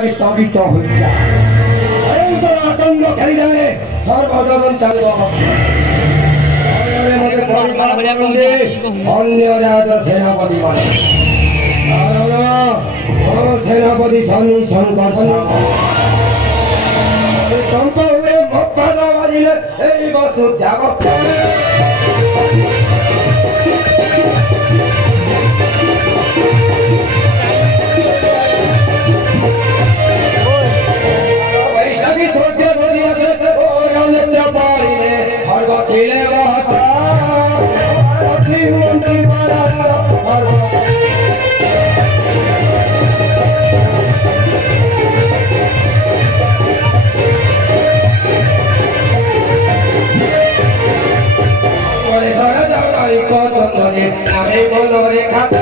କରି ସ୍ଥଗିତ ହୋଇଥିଲା। ଭୟଙ୍କର ଆତଙ୍କ ଖେଳିଦେଲେ ସର୍ବଜନ ଚାଲିବ ଅନ୍ୟ ରାଜ ସେନାପତିମାନେ ସେନାପତି ଶନି ଶଙ୍କର ଟଙ୍କ ହୁଏ ମପାଦ ବାଜିଲେ ଏଇ ବସୁ ତ୍ୟାଗ ବୈଶାଖୀ ସୂର୍ଯ୍ୟ ଧରି ଆସେ ଓ ପାଳିଲେ ହର୍ଗ ଥିଲେ ବହତା ହୁଅନ୍ତି আমি বলরে খাতা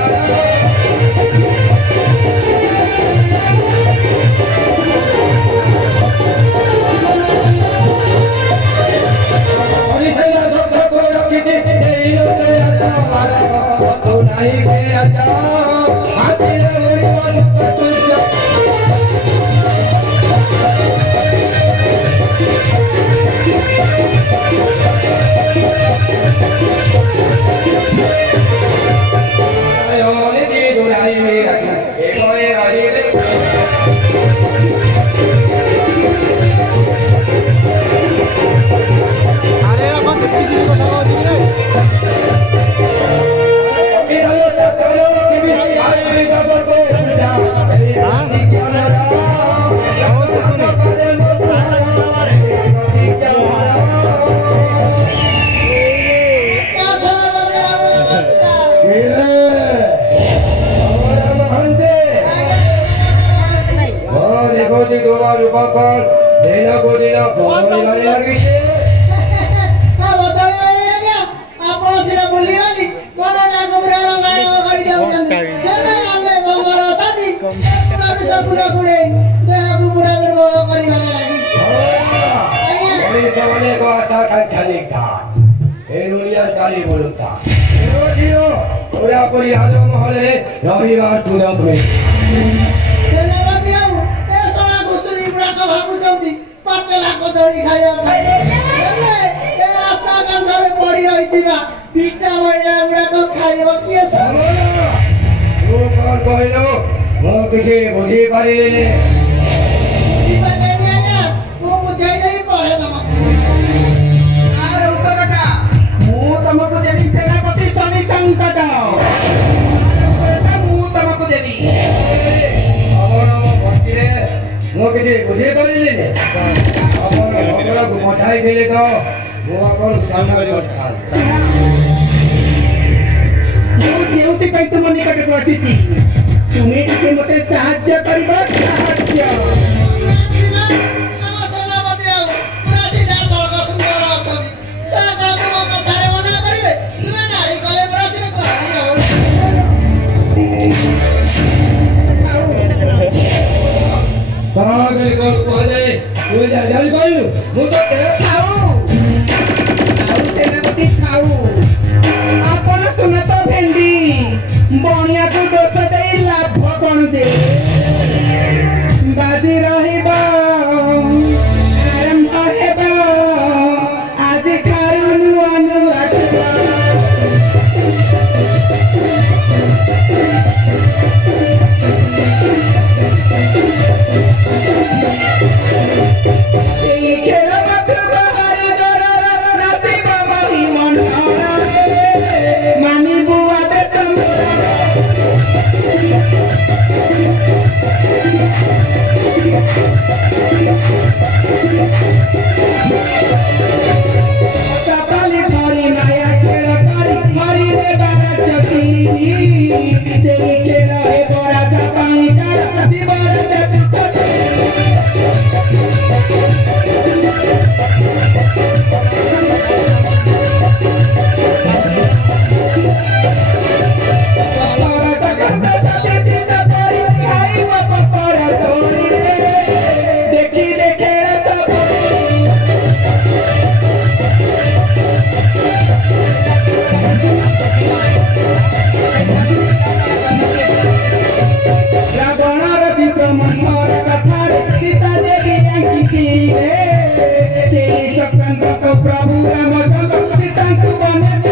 प्रभु रामचंद्र सीताଙ୍କୁ ବନେଇଲେ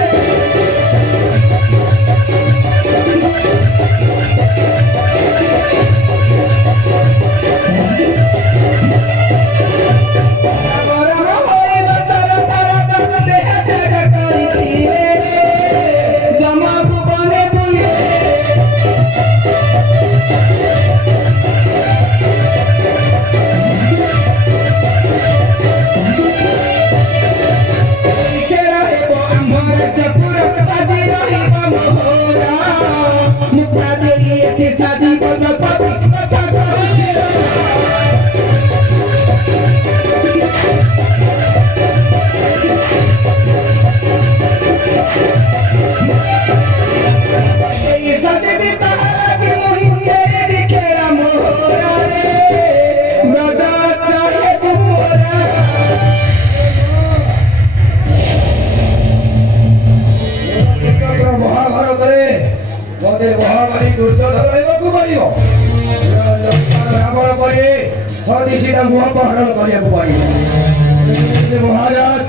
महाराज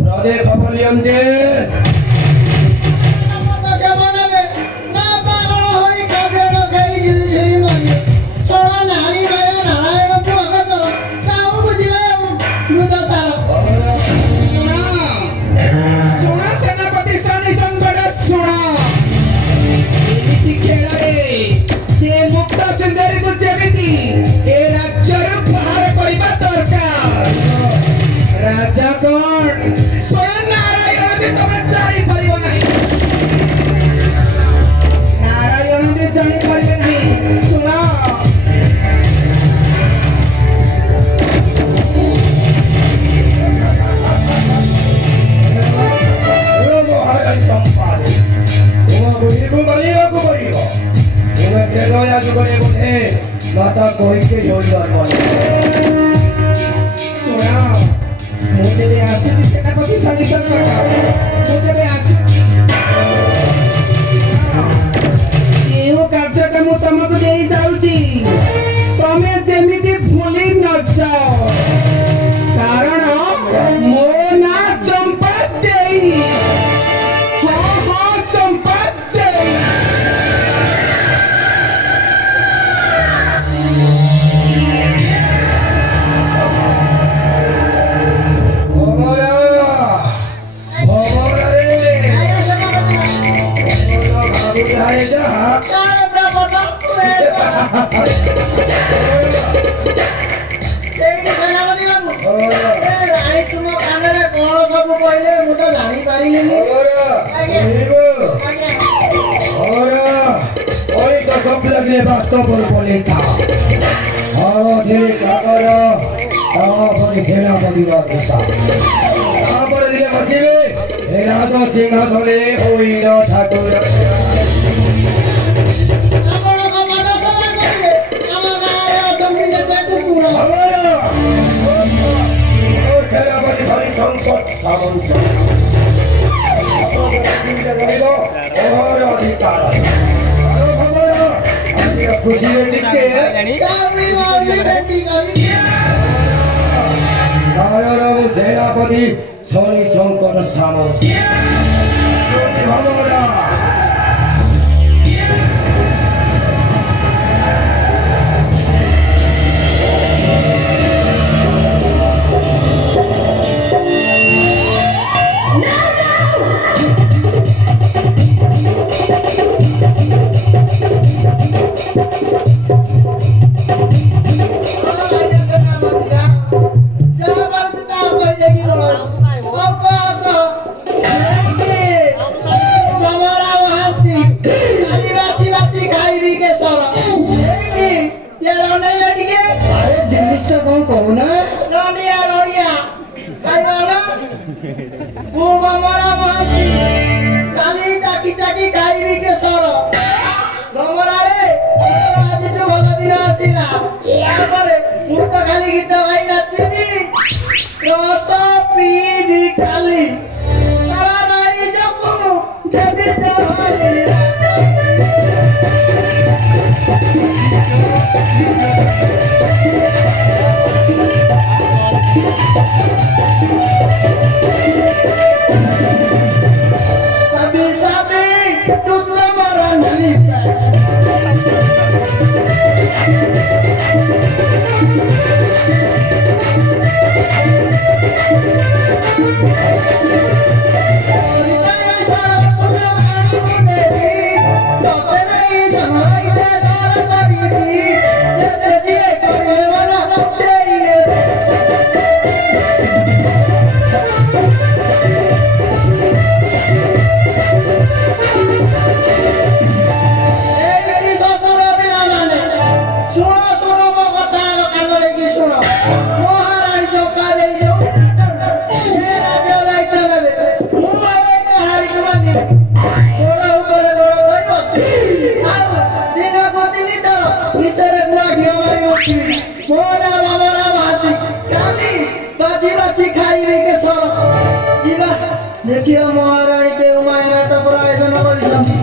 राधे खबर लियंते राजा कौन स्वयं नारायण भी तुम्हें जानी परिव नहीं नारायण भी जानी परिव नहीं सुना महाराज संपादे तुम्हें तेरो या जुगरे बुझे माता कोई के योजना मुझे भी आशा दिखते ना कभी शादी करना मुझे भी आशा ये वो कार्य का मुताबिक नहीं जाऊँगी तुम्हें जेमिति भूली न जाओ कारण मोना चंपाते हाँ चंपाते वास्तव सेनापति राजा सिंहासने ठाकुर सेनापति संकट सामंत अधिकार खुशी सेनापति शनि शंकर सामंत Thank you. देखिए महारानी के उमायरा टपरा ऐसा न